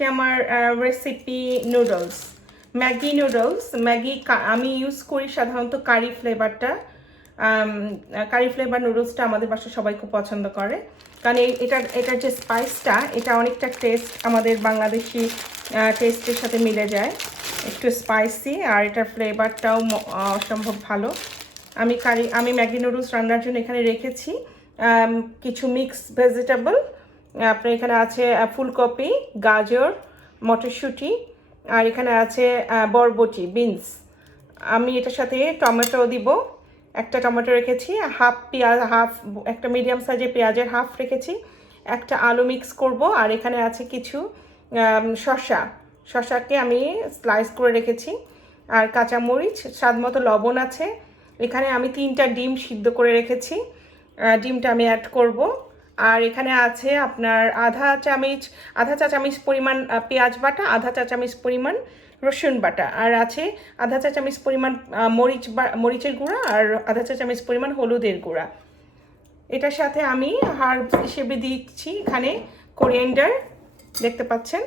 আজকে আমার recipe noodles, Maggi noodles. Maggi আমি ইউজ করি সাধারণত কারি ফ্লেভারটা। কারি ফ্লেভার নুডলসটা আমাদের বাসায় সবাই খুব পছন্দ করে, কারণ এটার যে স্পাইসটা, এটা অনেকটা টেস্ট আমাদের বাংলাদেশি টেস্টের সাথে মিলে যায়, একটু স্পাইসি, আর এটার ফ্লেভারটাও অসম্ভব ভালো। আমি ম্যাগি নুডলস রান্নার জন্য এখানে রেখেছি কিছু মিক্স ভেজিটেবল। আপনার এখানে আছে ফুলকপি, গাজর, মটরশুঁটি, আর এখানে আছে বরবটি, বিনস। আমি এটার সাথে টমেটো দিব, একটা টমেটো রেখেছি, হাফ পেঁয়াজ, একটা মিডিয়াম সাইজের পেঁয়াজের হাফ রেখেছি, একটা আলু মিক্স করব, আর এখানে আছে কিছু শসাকে আমি স্লাইস করে রেখেছি, আর কাঁচামরিচ, স্বাদ মতো লবণ আছে। এখানে আমি 3টা ডিম সিদ্ধ করে রেখেছি, ডিমটা আমি অ্যাড করব। আর এখানে আছে আপনার আধা চা চামচ পরিমাণ পেঁয়াজ বাটা, আধা চা চামচ পরিমাণ রসুন বাটা, আর আছে আধা চা চামচ পরিমাণ মরিচের গুঁড়া, আর আধা চা চামচ পরিমাণ হলুদের গুঁড়া। এটার সাথে আমি হার্বস হিসেবে দিচ্ছি এখানে কোরিয়েন্ডার, দেখতে পাচ্ছেন,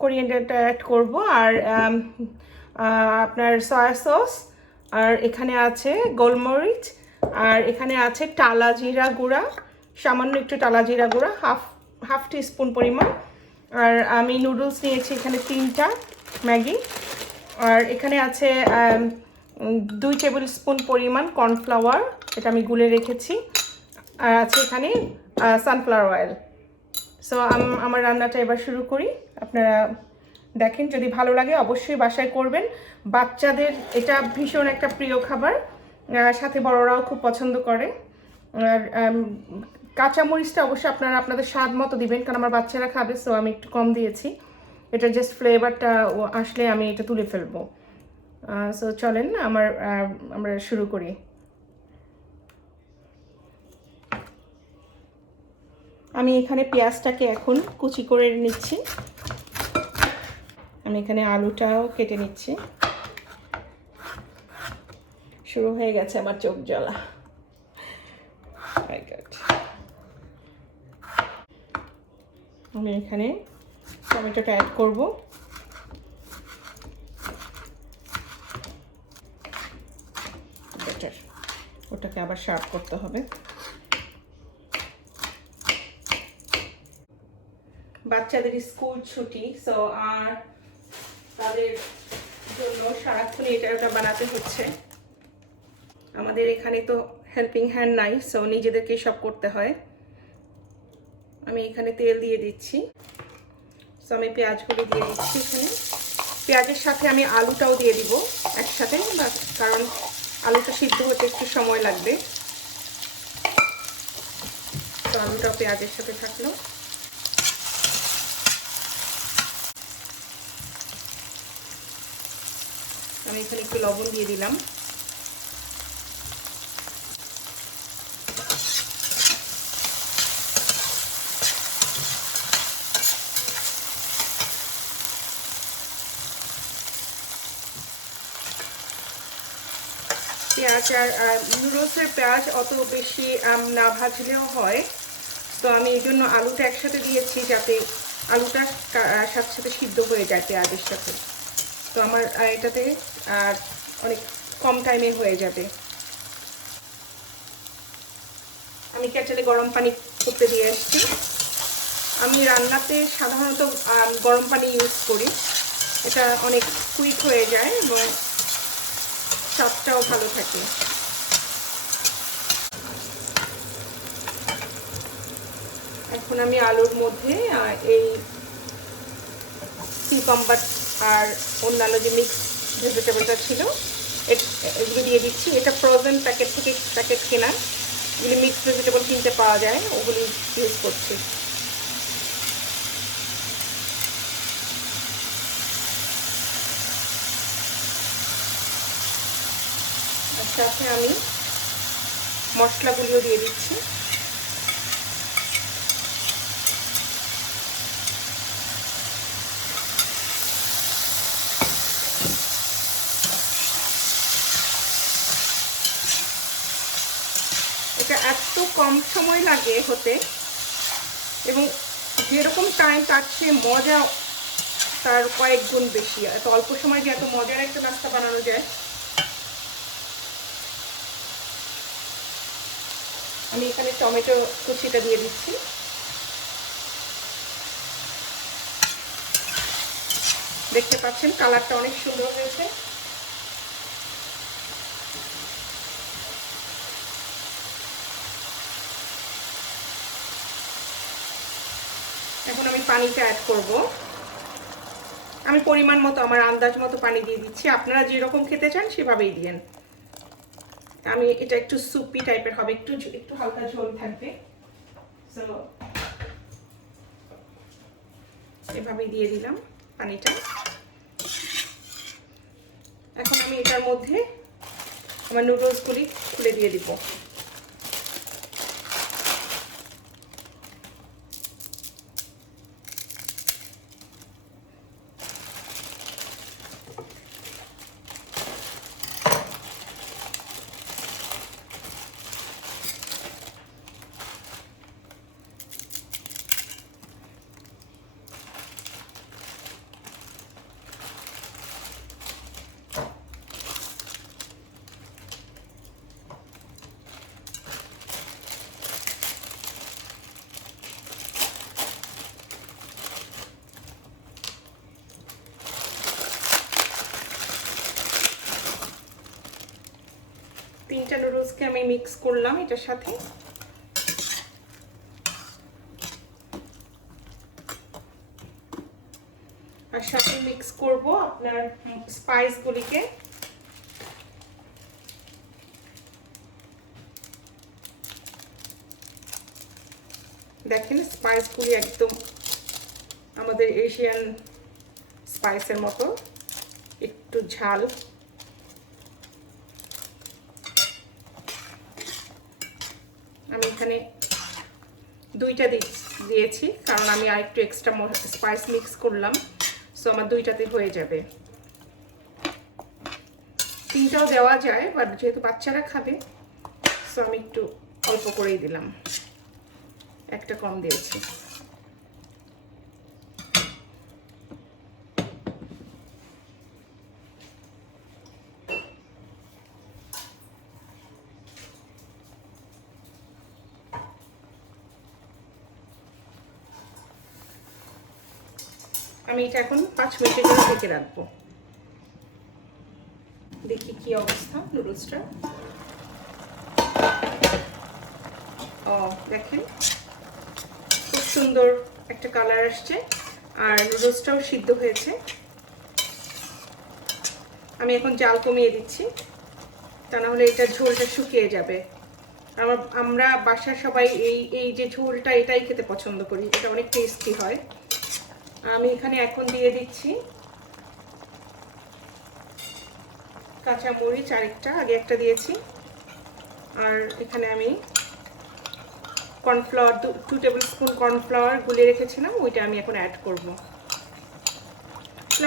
কোরিয়েন্ডারটা অ্যাড করব, আর আপনার সয়া সস, আর এখানে আছে গোলমরিচ, আর এখানে আছে টালা জিরা গুঁড়া, সামান্য একটু টালা জিরা গুঁড়া, হাফ টিস্পুন পরিমাণ। আর আমি নুডলস নিয়েছি এখানে 3টা ম্যাগি, আর এখানে আছে 2 টেবিল স্পুন পরিমাণ কর্নফ্লাওয়ার, এটা আমি গুলে রেখেছি, আর আছে এখানে সানফ্লাওয়ার অয়েল। সো আমার রান্নাটা এবার শুরু করি। আপনারা দেখেন, যদি ভালো লাগে অবশ্যই বাসায় করবেন। বাচ্চাদের এটা ভীষণ একটা প্রিয় খাবার, সাথে বড়রাও খুব পছন্দ করে। আর কাঁচামরিচটা অবশ্যই আপনারা আপনাদের স্বাদ মতো দিবেন, কারণ আমার বাচ্চারা খাবে, সো আমি একটু কম দিয়েছি। এটা জাস্ট ফ্লেভারটা আসলে আমি এটা তুলে ফেলবো। সো চলেন আমরা শুরু করি। আমি এখানে পেঁয়াজটাকে এখন কুচি করে নিচ্ছি, আমি এখানে আলুটাও কেটে নিচ্ছি। শুরু হয়ে গেছে আমার চোখ জ্বলা। আমি এখানে টমেটোটা অ্যাড করব, ওটাকে আবার শার্প করতে হবে। বাচ্চাদের স্কুল ছুটি, সো আর তাদের জন্য সারাক্ষণ এটা ওটা বানাতে হচ্ছে। আমাদের এখানে তো হেল্পিং হ্যান্ড নাই, সো নিজেদেরকেই সব করতে হয়। আমি এখানে তেল দিয়ে দিচ্ছি, সো আমি পেঁয়াজগুলি দিয়ে দিচ্ছি এখানে। পেঁয়াজের সাথে আমি আলুটাও দিয়ে দিব একসাথে, কারণ আলুটা সিদ্ধ হতে একটু সময় লাগবে। তো আলুটাও পেঁয়াজের সাথে থাকলো। আমি এখানে একটু লবণ দিয়ে দিলাম। পেঁয়াজ আর নুডলসের পেঁয়াজ অত বেশি না ভাজলেও হয়, তো আমি এই জন্য আলুটা একসাথে দিয়েছি, যাতে আলুটা সাথে সাথে সিদ্ধ হয়ে যায় পেঁয়াজের সাথে। তো আমার এটাতে অনেক কম টাইমে হয়ে যাবে। আমি কেটেলে গরম পানি করতে দিয়ে এসেছি। আমি রান্নাতে সাধারণত গরম পানি ইউজ করি, এটা অনেক কুইক হয়ে যায় এবং স্বাদটাও ভালো থাকে। এখন আমি আলুর মধ্যে এই কিউকাম্বার আর অন্যান্য যে মিক্স ভেজিটেবলটা ছিল এগুলো দিয়ে দিচ্ছি। এটা ফ্রোজেন প্যাকেট কেনা, এগুলি মিক্স ভেজিটেবল কিনতে পাওয়া যায়, ওগুলি ইউজ করছি। আর সাথে আমি মশলাগুলিও দিয়ে দিচ্ছি। এটা এত কম সময় লাগে হতে, এবং যেরকম টাইম তার চেয়ে মজা তার কয়েক গুণ বেশি। এত অল্প সময় যে এত মজার একটা নাস্তা বানানো যায়। আমি এখানে টমেটো কুচিটা দিয়ে দিচ্ছি। দেখতে পাচ্ছেন কালারটা অনেক সুন্দর হয়েছে। এখন আমি পানিটা অ্যাড করব। আমি পরিমাণ মতো, আমার আন্দাজ মতো পানি দিয়ে দিচ্ছি। আপনারা যেরকম খেতে চান সেভাবেই দিয়েন। আমি এটা একটু সুপি টাইপের হবে, একটু একটু হালকা ঝোল থাকবে, সো এভাবেই দিয়ে দিলাম পানিটা। এখন আমি এটার মধ্যে আমার নুডলসগুলি খুলে দিয়ে দিব। তিনটা নুডলসকে আমি মিক্স করলাম এটার সাথে। আর সাথে মিক্স করব আপনার স্পাইসগুলিকে। দেখেন স্পাইসগুলি একদম আমাদের এশিয়ান স্পাইসের মতো, একটু ঝাল। আমি এখানে দুইটা দিয়েছি কারণ আমি আরেকটু এক্সট্রা স্পাইস মিক্স করলাম, সো আমার দুইটাতে হয়ে যাবে। তিনটাও দেওয়া যায়, বাট যেহেতু বাচ্চারা খাবে সো আমি একটু অল্প করেই দিলাম, একটা কম দিয়েছি। আমি এটা এখন 5 মিনিটের জন্য ঢেকে রাখবো। দেখি কি অবস্থা নুডলসটা। ও দেখেন খুব সুন্দর একটা কালার আসছে, আর নুডলসটাও সিদ্ধ হয়েছে। আমি এখন জাল কমিয়ে দিচ্ছি, তা না হলে এটা ঝোলটা শুকিয়ে যাবে। আমরা বাসার সবাই এই যে ঝোলটা এটাই খেতে পছন্দ করি, এটা অনেক টেস্টি হয়। আমি এখানে এখন দিয়ে দিচ্ছি কাঁচা মরিচ, আরেকটা আগে একটা দিয়েছি। আর এখানে আমি কর্নফ্লাওয়ার 2 টেবিল স্পুন কর্নফ্লাওয়ার গুলিয়ে রেখেছিলাম, ওইটা আমি এখন অ্যাড করব।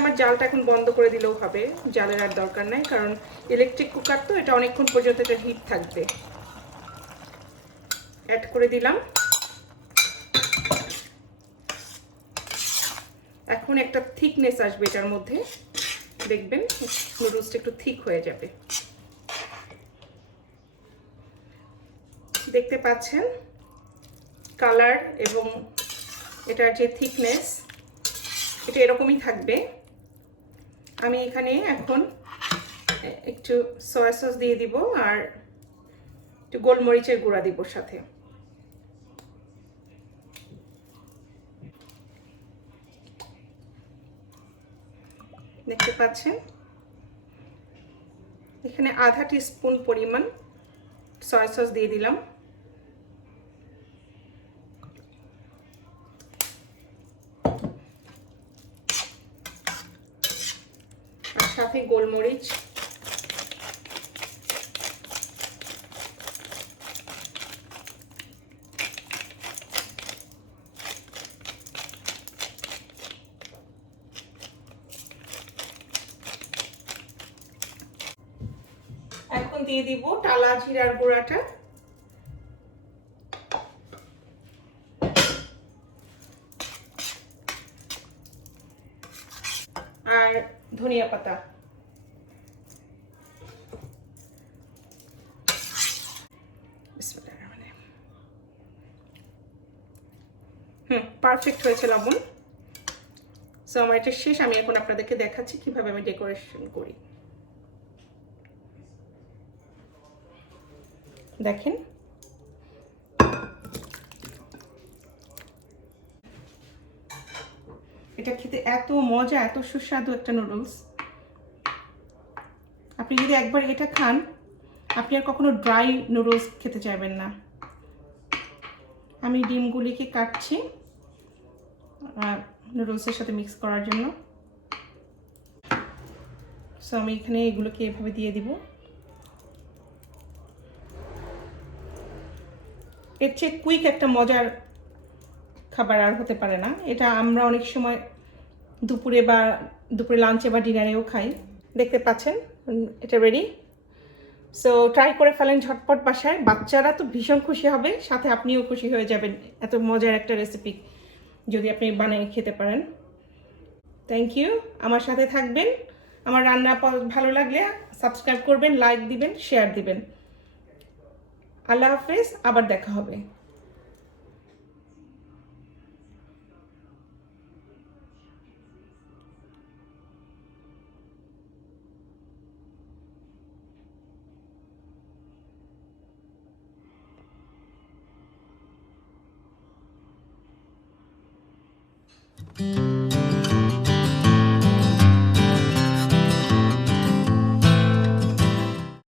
আমার জালটা এখন বন্ধ করে দিলেও হবে, জালের আর দরকার নাই, কারণ ইলেকট্রিক কুকার তো এটা অনেকক্ষণ পর্যন্ত এটা হিট থাকবে। অ্যাড করে দিলাম। এখন একটা থিকনেস আসবে এটার মধ্যে, দেখবেন নুডলসটা একটু থিক হয়ে যাবে। দেখতে পাচ্ছেন কালার এবং এটার যে থিকনেস, এটা এরকমই থাকবে। আমি এখানে এখন একটু সয়া সস দিয়ে দিব আর একটু গোলমরিচের গুঁড়া দিব সাথে। দেখতে পাচ্ছেন এখানে আধা টিস্পুন পরিমাণ সয়া সস দিয়ে দিলাম। আর সাথে গোলমরিচ। এখন দিয়ে দিব টালা জিরার গুঁড়াটা। আর ধনিয়া পাতা। পারফেক্ট হয়েছে লবণ। সো আমার এটা শেষ। আমি এখন আপনাদেরকে দেখাচ্ছি কিভাবে আমি ডেকোরেশন করি। দেখেন, এটা খেতে এত মজা, এত সুস্বাদু একটা নুডলস। আপনি যদি একবার এটা খান, আপনি আর কখনো ড্রাই নুডলস খেতে চাইবেন না। আমি ডিমগুলিকে কাটছি নুডলসের সাথে মিক্স করার জন্য। সো আমি এখানে এগুলোকে এভাবে দিয়ে দিব। এর চেয়ে কুইক একটা মজার খাবার আর হতে পারে না। এটা আমরা অনেক সময় দুপুরে লাঞ্চে বা ডিনারেও খাই। দেখতে পাচ্ছেন এটা রেডি। সো ট্রাই করে ফেলেন ঝটপট বাসায়। বাচ্চারা তো ভীষণ খুশি হবে, সাথে আপনিও খুশি হয়ে যাবেন। এত মজার একটা রেসিপি যদি আপনি বানিয়ে খেতে পারেন। থ্যাংক ইউ, আমার সাথে থাকবেন। আমার রান্না ভালো লাগলে সাবস্ক্রাইব করবেন, লাইক দিবেন, শেয়ার দিবেন। আল্লাহ হাফেজ, আবার দেখা হবে।